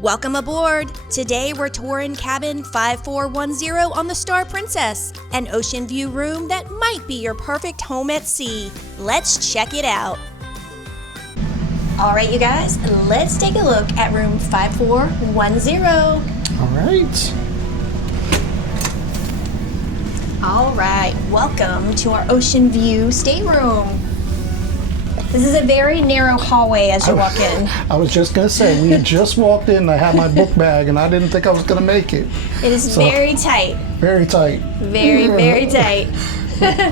Welcome aboard! Today we're touring cabin 5410 on the Star Princess, an ocean view room that might be your perfect home at sea. Let's check it out. Alright you guys, let's take a look at room 5410. Alright. Alright, welcome to our ocean view stateroom. This is a very narrow hallway as you walk in. I was just going to say, we had just walked in, I had my book bag, and I didn't think I was going to make it. It is very tight. Very tight. Very, very tight.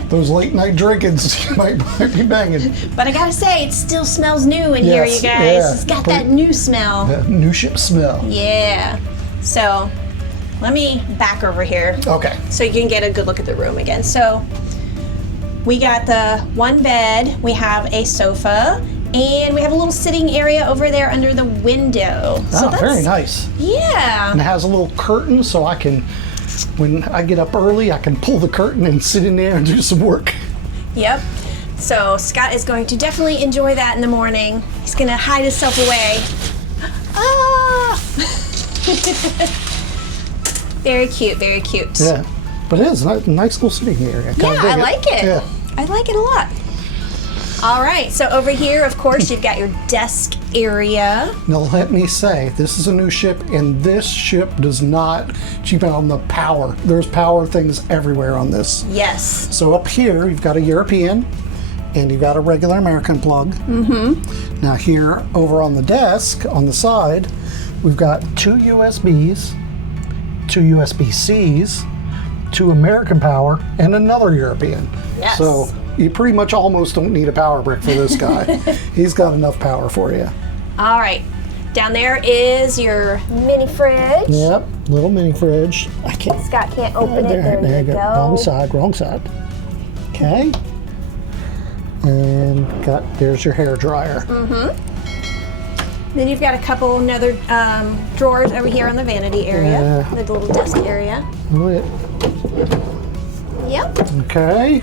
Those late night drinkings might be banging. But I gotta say, it still smells new in here, you guys. Yeah. It's got that new smell. That new ship smell. Yeah. So, let me back over here. Okay. So you can get a good look at the room again. So, we got the one bed, we have a sofa, and we have a little sitting area over there under the window. Oh, very nice. Yeah. And it has a little curtain so I can, when I get up early, I can pull the curtain and sit in there and do some work. Yep. So Scott is going to definitely enjoy that in the morning. He's going to hide himself away. Ah! Very cute, very cute. Yeah. But it is a nice little sitting area. Yeah, I like it. Yeah. I like it a lot. All right, so over here, of course, you've got your desk area. Now let me say, this is a new ship, and this ship does not cheap out on the power. There's power things everywhere on this. Yes. So up here, you've got a European, and you've got a regular American plug. Mm-hmm. Now here, over on the desk, on the side, we've got two USBs, two USB-Cs, two American power, and another European. Yes. So you pretty much almost don't need a power brick for this guy. He's got enough power for you. All right. Down there is your mini fridge. Yep, little mini fridge. I can't. Scott can't open it. There you go. Wrong side. Okay. And there's your hair dryer. Mm-hmm. Then you've got a couple other drawers over here on the vanity area, the little desk area. Yep. Okay.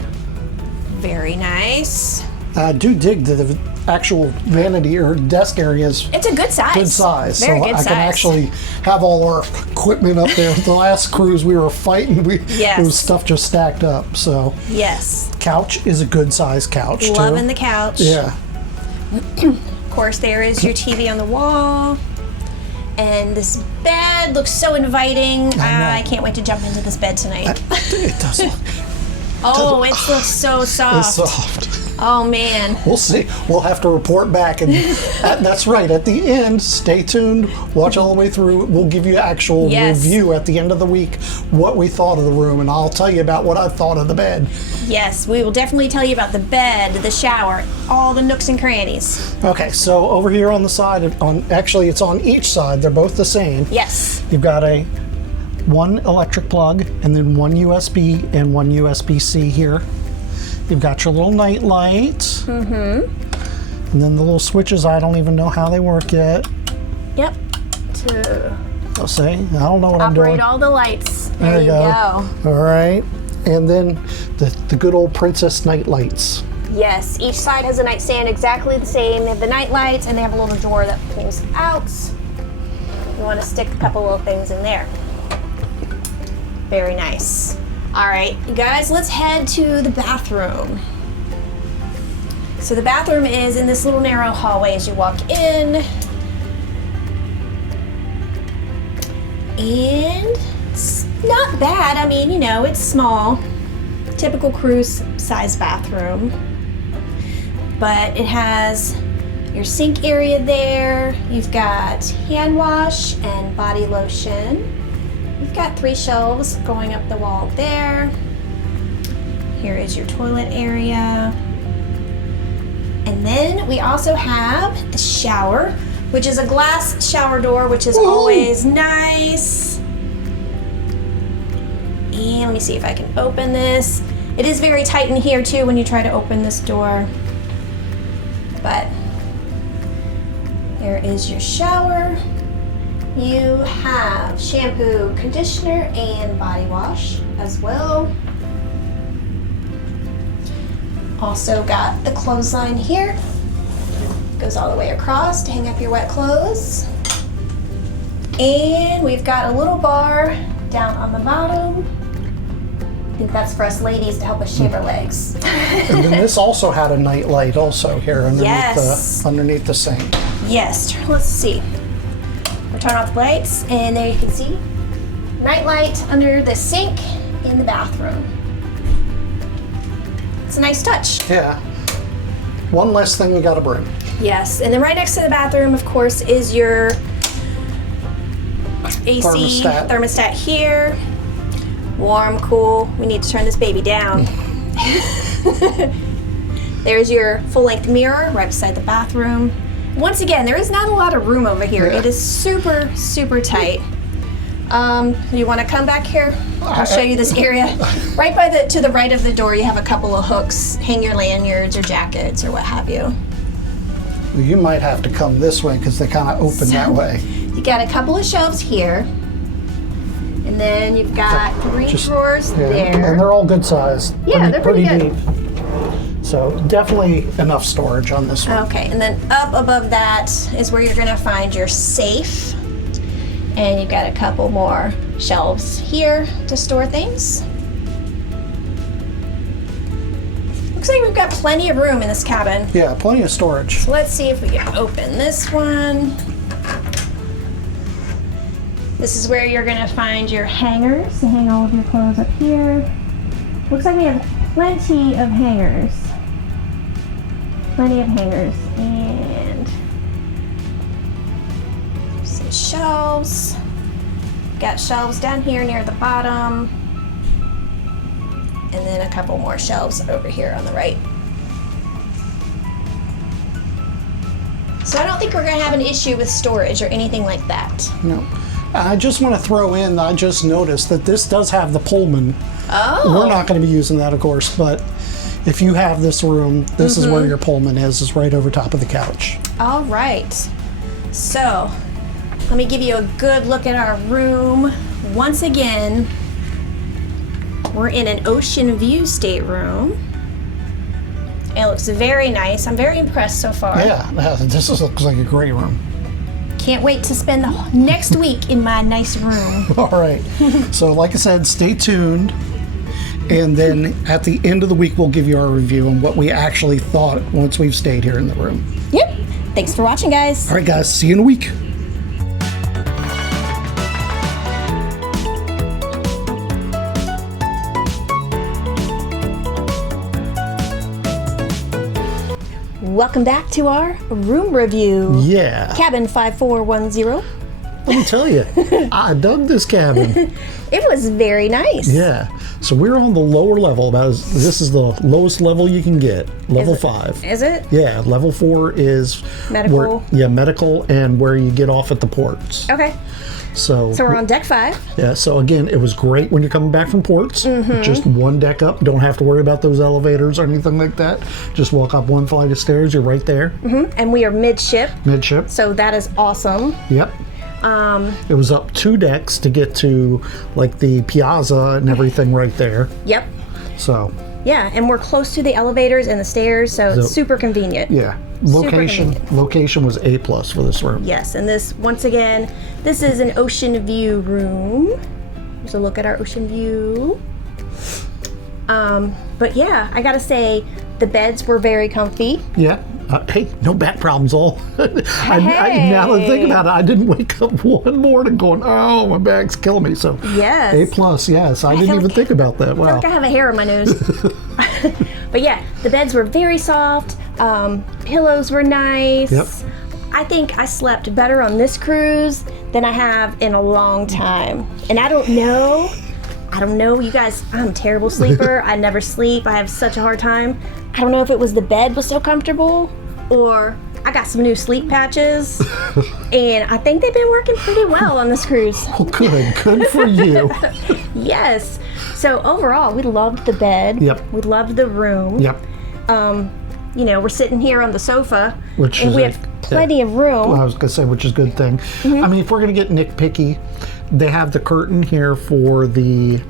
Very nice. I do dig the actual vanity or desk areas. It's a good size. Good size. Very good I size. can actually have all our equipment up there. The last cruise we were fighting, Yes. It was stuff just stacked up. So Yes. couch is a good size couch Loving too. the couch. Yeah. Of course, there is your TV on the wall. And this bed looks so inviting. I can't wait to jump into this bed tonight. It does look. Oh, it looks so soft. It's soft. Oh, man. We'll see. We'll have to report back. And that's right. At the end, stay tuned. Watch all the way through. We'll give you an actual review at the end of the week, what we thought of the room. And I'll tell you about what I thought of the bed. Yes, we will definitely tell you about the bed, the shower, all the nooks and crannies. Okay, so over here on the side, actually it's on each side. They're both the same. Yes. You've got one electric plug and then one USB and one USB-C here. You've got your little night light. Mm-hmm. And then the little switches, I don't even know how they work yet. Yep. I'll say, I don't know what I'm doing. Operate all the lights. There you go. All right. And then the good old princess night lights. Yes, each side has a nightstand exactly the same. They have the night lights and they have a little drawer that pulls out. You want to stick a couple little things in there. Very nice. All right, you guys, let's head to the bathroom. So the bathroom is in this little narrow hallway as you walk in. And it's not bad. I mean, you know, it's small. Typical cruise size bathroom. But it has your sink area there. You've got hand wash and body lotion. You've got 3 shelves going up the wall there. Here is your toilet area. And then we also have the shower, which is a glass shower door, which is always nice. And let me see if I can open this. It is very tight in here too when you try to open this door. But there is your shower. You have shampoo, conditioner, and body wash as well. Also got the clothesline here. Goes all the way across to hang up your wet clothes. And we've got a little bar down on the bottom. I think that's for us ladies to help us shave our legs. And then this also had a night light also here underneath, Yes. underneath the sink. Yes, let's see. We'll turn off the lights, and there you can see night light under the sink in the bathroom. It's a nice touch. Yeah. One less thing you gotta bring. Yes, and then right next to the bathroom, of course, is your AC thermostat here. Warm, cool. We need to turn this baby down. There's your full-length mirror right beside the bathroom. Once again, there is not a lot of room over here. Yeah. It is super, super tight. You want to come back here? I'll show you this area. Right by to the right of the door, you have a couple of hooks. Hang your lanyards or jackets or what have you. You might have to come this way because they kind of open that way. You got a couple of shelves here. And then you've got three drawers there. And they're all good size. Yeah, they're pretty good. deep. So definitely enough storage on this one. Okay, and then up above that is where you're gonna find your safe. And you've got a couple more shelves here to store things. Looks like we've got plenty of room in this cabin. Yeah, plenty of storage. So let's see if we can open this one. This is where you're gonna find your hangers to hang all of your clothes up here. Looks like we have plenty of hangers. Plenty of hangers. And some shelves. Got shelves down here near the bottom. And then a couple more shelves over here on the right. So I don't think we're gonna have an issue with storage or anything like that. No. I just want to throw in, I just noticed that this does have the Pullman. Oh. We're not going to be using that, of course, but if you have this room, this is where your Pullman is right over top of the couch. All right. So let me give you a good look at our room. Once again, we're in an ocean view stateroom. It looks very nice. I'm very impressed so far. Yeah, this looks like a great room. Can't wait to spend the next week in my nice room. All right. So like I said, stay tuned. And then at the end of the week, we'll give you our review on what we actually thought once we've stayed here in the room. Yep. Thanks for watching, guys. All right, guys. See you in a week. Welcome back to our room review. Yeah. Cabin 5410. Let me tell you, I dug this cabin. It was very nice. Yeah. So we're on the lower level. This is the lowest level you can get, level 5. Is it? Yeah. Level 4 is Medical. medical, and where you get off at the ports. Okay. So we're on deck 5. Yeah. So again, it was great when you're coming back from ports. Just one deck up. Don't have to worry about those elevators or anything like that. Just walk up one flight of stairs. You're right there. And we are midship. Midship. So that is awesome. Yep. It was up 2 decks to get to like the piazza and everything right there. Yep. So Yeah, and we're close to the elevators and the stairs, so it's super convenient. yeah, Super convenient. location was A+ for this room. Yes, and this, once again, this is an ocean view room. Here's a look at our ocean view. But yeah, I gotta say, the beds were very comfy. Yeah. Hey, no back problems all. Now that I think about it, I didn't wake up one morning going, oh, my back's killing me. So Yes. A+, yes. I didn't even think about that. I feel Wow. like I have a hair on my nose. But yeah, the beds were very soft. Pillows were nice. Yep. I think I slept better on this cruise than I have in a long time. And I don't know, you guys, I'm a terrible sleeper. I never sleep. I have such a hard time. I don't know if it was the bed was so comfortable or I got some new sleep patches. And I think they've been working pretty well on this cruise. Oh, good for you. Yes. So overall, we loved the bed. Yep. We loved the room. Yep. You know, we're sitting here on the sofa, Which and is we have plenty of room. I was going to say, which is a good thing. I mean, if we're going to get nitpicky, they have the curtain here for the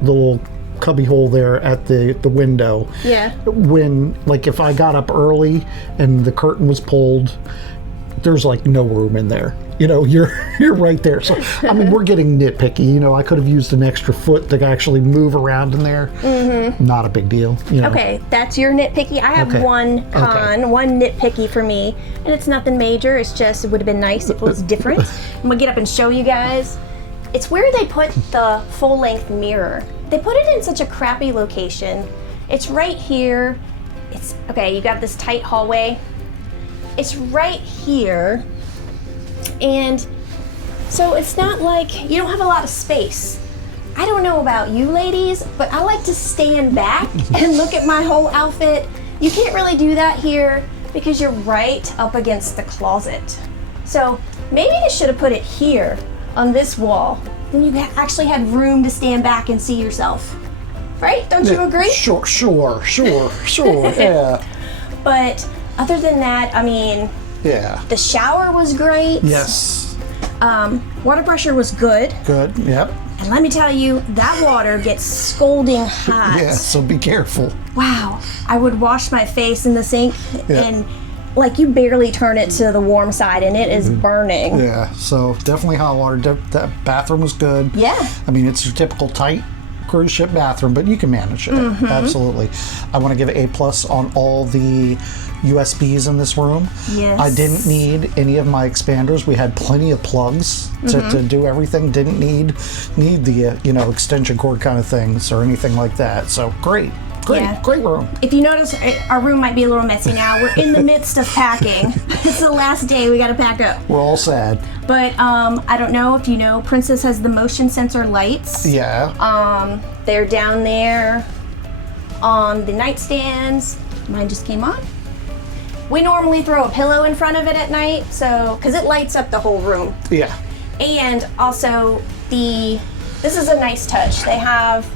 little cubby hole there at the window. Yeah. When, like, if I got up early and the curtain was pulled, there's like no room in there. you know, you're right there. So, I mean, we're getting nitpicky. You know, I could have used an extra foot to actually move around in there. Not a big deal. You know. Okay, that's your nitpicky. I have one con, one nitpicky for me, and it's nothing major. It's just it would have been nice if it was different. I'm gonna get up and show you guys. It's where they put the full-length mirror. They put it in such a crappy location. It's right here. It's okay. You got this tight hallway. It's right here. And so it's not like you don't have a lot of space. I don't know about you ladies, but I like to stand back and look at my whole outfit. You can't really do that here because you're right up against the closet. So maybe they should have put it here on this wall. Then you actually had room to stand back and see yourself. Right? Don't you agree? Sure, yeah. But other than that, I mean, Yeah. the shower was great. Yes. Water pressure was good. Good, yep. And let me tell you, that water gets scalding hot. Yeah, so be careful. Wow. I would wash my face in the sink Yeah. and like you barely turn it to the warm side and it is burning. Yeah, so definitely hot water. That bathroom was good. Yeah. I mean, it's your typical tight cruise ship bathroom, but you can manage it. Absolutely. I want to give it A+ on all the USBs in this room. Yes. I didn't need any of my expanders. We had plenty of plugs to do everything. Didn't need the extension cord kind of things or anything like that. So great room. If you notice, our room might be a little messy now. We're in the midst of packing. It's the last day. We got to pack up. We're all sad. But I don't know if you know, Princess has the motion sensor lights. Yeah. They're down there on the nightstands. Mine just came on. We normally throw a pillow in front of it at night, so because it lights up the whole room. Yeah. And also this is a nice touch. They have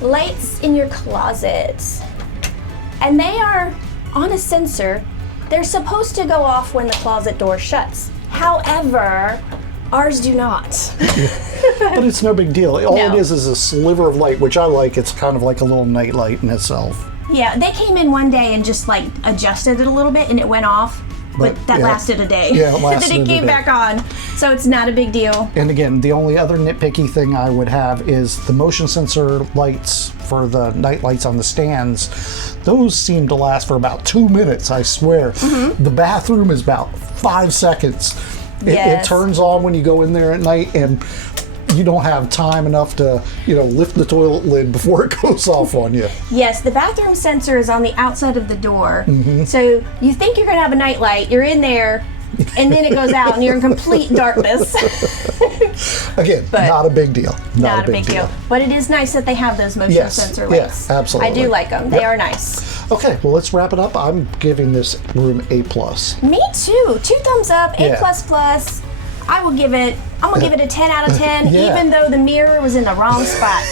lights in your closets, and they are on a sensor. They're supposed to go off when the closet door shuts. However, ours do not. But it's no big deal. All No. it is a sliver of light, which I like. It's kind of like a little night light in itself. Yeah, they came in one day and just like adjusted it a little bit and it went off, but that yeah. lasted a day. Yeah, it lasted Then it a came day. back on, so it's not a big deal. And again, the only other nitpicky thing I would have is the motion sensor lights for the night lights on the stands. Those seem to last for about 2 minutes, I swear. The bathroom is about 5 seconds. It Yes. turns on when you go in there at night, and you don't have time enough to, lift the toilet lid before it goes off on you. Yes, the bathroom sensor is on the outside of the door. Mm-hmm. So you think you're gonna have a night light, you're in there, and then it goes out and you're in complete darkness. Again, But not a big deal. Not a big deal. But it is nice that they have those motion Yes, sensor yeah, lights. absolutely. I do like them. They are nice. Okay, well, let's wrap it up. I'm giving this room A+. Me too. 2 thumbs up, A++. Yeah. I'm gonna give it a 10 out of 10, Yeah. even though the mirror was in the wrong spot.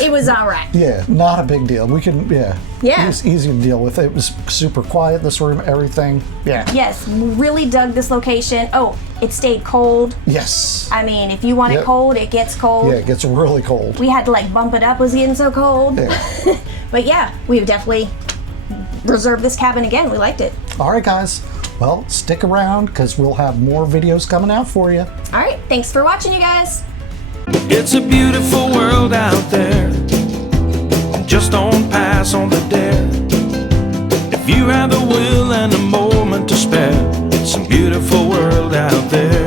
It was all right. Yeah, not a big deal. We can, Yeah. It was easy to deal with. It was super quiet, this room, everything. Yeah. Yes, really dug this location. Oh, it stayed cold. Yes. I mean, if you want it Yep. cold, it gets cold. Yeah, it gets really cold. We had to like bump it up, it was getting so cold. Yeah. But yeah, we've definitely reserved this cabin again. We liked it. All right, guys. Well, stick around because we'll have more videos coming out for you. All right, thanks for watching, you guys. It's a beautiful world out there. Just don't pass on the dare. If you have the will and a moment to spare, it's a beautiful world out there.